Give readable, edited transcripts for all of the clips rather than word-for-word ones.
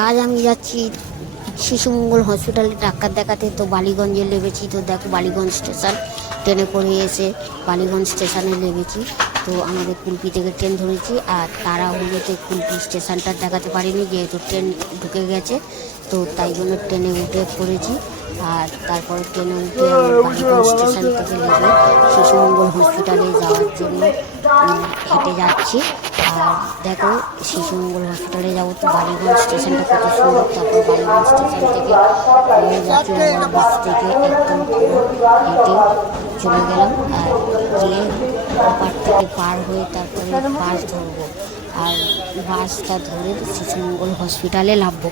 আজ আমি যাচ্ছি শিশুমঙ্গল হসপিটালে ডাক্তার দেখাতে। তো বালিগঞ্জে নেমেছি। তো দেখো বালিগঞ্জ স্টেশন, ট্রেনে করে এসে বালিগঞ্জ স্টেশনে নেমেছি। তো আমাদের কুলপি থেকে ট্রেন ধরেছি, আর তাড়াহুড়োতে কুলপি স্টেশনটা দেখাতে পারিনি, যেহেতু ট্রেন ঢুকে গেছে। তো তাই জন্য ট্রেনে উঠে পড়েছি। আর তারপরে ট্রেনে উঠে আমি বালিগঞ্জ স্টেশন থেকে নেমে শিশুমঙ্গল হসপিটালে যাওয়ার জন্য হেঁটে যাচ্ছি। আর দেখো শিশুমঙ্গল হসপিটালে যাবো। তো বালিগঞ্জ স্টেশনটা কত সুন্দর। তারপর বালিগঞ্জ স্টেশন থেকে যাচ্ছি আমার বাস থেকে একদম পুরো হেঁটে চলে গেলাম। আর গিয়ে ওপার থেকে পার হয়ে তারপরে বাস ধরবো, আর বাসটা ধরে শিশুমঙ্গল হসপিটালে নামবো।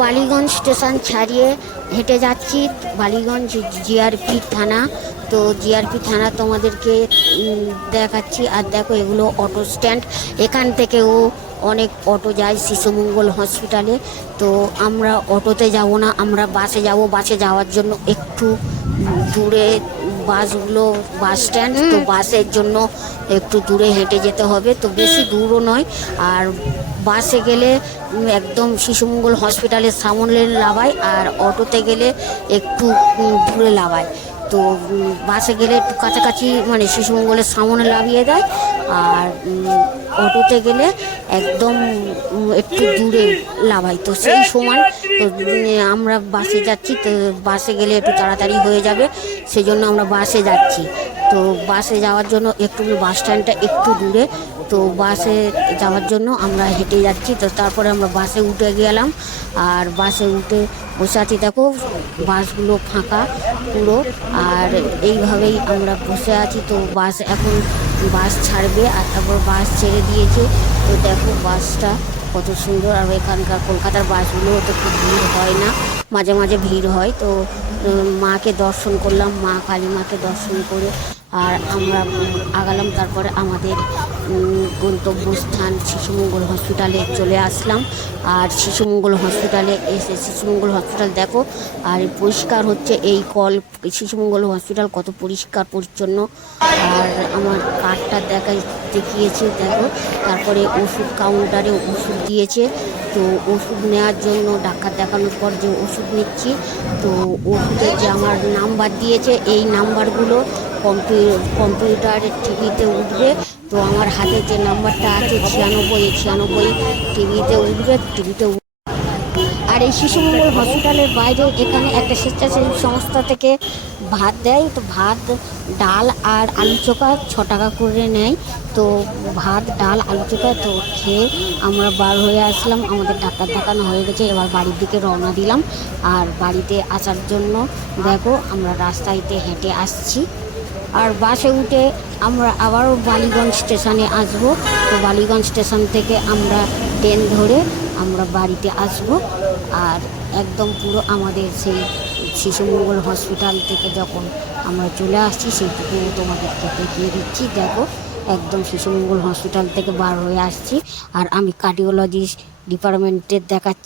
বালিগঞ্জ স্টেশন ছাড়িয়ে হেঁটে যাচ্ছি বালিগঞ্জ জিআরপি থানা। তো জিআরপি থানা তোমাদেরকে দেখাচ্ছি। আর দেখো এগুলো অটো স্ট্যান্ড, এখান থেকেও অনেক অটো যায় শিশুমঙ্গল হসপিটালে। তো আমরা অটোতে যাব না, আমরা বাসে যাব। বাসে যাওয়ার জন্য একটু দূরে বাসগুলো, বাস স্ট্যান্ড, তো বাসের জন্য একটু দূরে হেঁটে যেতে হবে। তো বেশি দূরও নয়। আর বাসে গেলে একদম শিশুমঙ্গল হসপিটালের সামনে লাগায়, আর অটোতে গেলে একটু দূরে লাগায়। তো বাসে গেলে একটু কাছাকাছি, মানে শিশুমঙ্গলের সামনে লাভিয়ে দেয়। আর অটোতে গেলে একদম একটু দূরে লাভাই। তো সেই সময় তো আমরা বাসে যাচ্ছি। তো বাসে গেলে একটু তাড়াতাড়ি হয়ে যাবে, সেই জন্য আমরা বাসে যাচ্ছি। তো বাসে যাওয়ার জন্য একটু বাস স্ট্যান্ডটা একটু দূরে। তো বাসে যাওয়ার জন্য আমরা হেঁটে যাচ্ছি। তো তারপরে আমরা বাসে উঠে গেলাম, আর বাসে উঠে বসে আছি। দেখো বাসগুলো ফাঁকা পুরো, আর এইভাবেই আমরা বসে আছি। তো বাস এখন বাস ছাড়বে, আর তারপর বাস ছেড়ে দিয়েছে। তো দেখো বাসটা কত সুন্দর। আর এখানকার কলকাতার বাসগুলো তো খুব ভিড় হয় না, মাঝে মাঝে ভিড় হয়। তো মাকে দর্শন করলাম, মা কালী মাকে দর্শন করে আর আমরা আগালাম। তারপরে আমাদের গন্তব্যস্থান শিশুমঙ্গল হসপিটালে চলে আসলাম। আর শিশুমঙ্গল হসপিটালে এসে শিশুমঙ্গল হসপিটাল দেখো, আর পরিষ্কার হচ্ছে এই কল। শিশুমঙ্গল হসপিটাল কত পরিষ্কার পরিচ্ছন্ন। আর আমার কার্ডটা দেখিয়েছে দেখো। তারপরে ওষুধ কাউন্টারে ওষুধ দিয়েছে। তো ওষুধ নেওয়ার জন্য ডাক্তার দেখানোর পর যে ওষুধ নিচ্ছি, তো ওষুধের যে আমার নাম্বার দিয়েছে, এই নাম্বারগুলো কম্পিউটারের টিভিতে উঠবে। তো আমার হাতে যে নাম্বারটা আছে 96 টিভিতে উঠবে, আর এই শিশুমঙ্গল হসপিটালের বাইরে এখানে একটা স্বেচ্ছাসেবী সংস্থা থেকে ভাত দেয়। তো ভাত, ডাল আর আলু চোখা 6 টাকা করে নেয়। তো ভাত, ডাল, আলু চোখা তো খেয়ে আমরা বার হয়ে আসলাম। আমাদের ডাক্তার দেখানো হয়ে গেছে, এবার বাড়ির দিকে রওনা দিলাম। আর বাড়িতে আসার জন্য দেখো আমরা রাস্তাইতে হেঁটে আসছি। আর বাসে উঠে আমরা আবারও বালিগঞ্জ স্টেশনে আসবো। তো বালিগঞ্জ স্টেশন থেকে আমরা ট্রেন ধরে আমরা বাড়িতে আসব। আর একদম পুরো আমাদের সেই শিশুমঙ্গল হসপিটাল থেকে যখন আমরা চলে আসছি সেইটুকু তোমাদেরকে দেখিয়ে দিচ্ছি। দেখো একদম শিশুমঙ্গল হসপিটাল থেকে বার হয়ে আসছি। আর আমি কার্ডিওলজি ডিপার্টমেন্টের দেখাচ্ছি।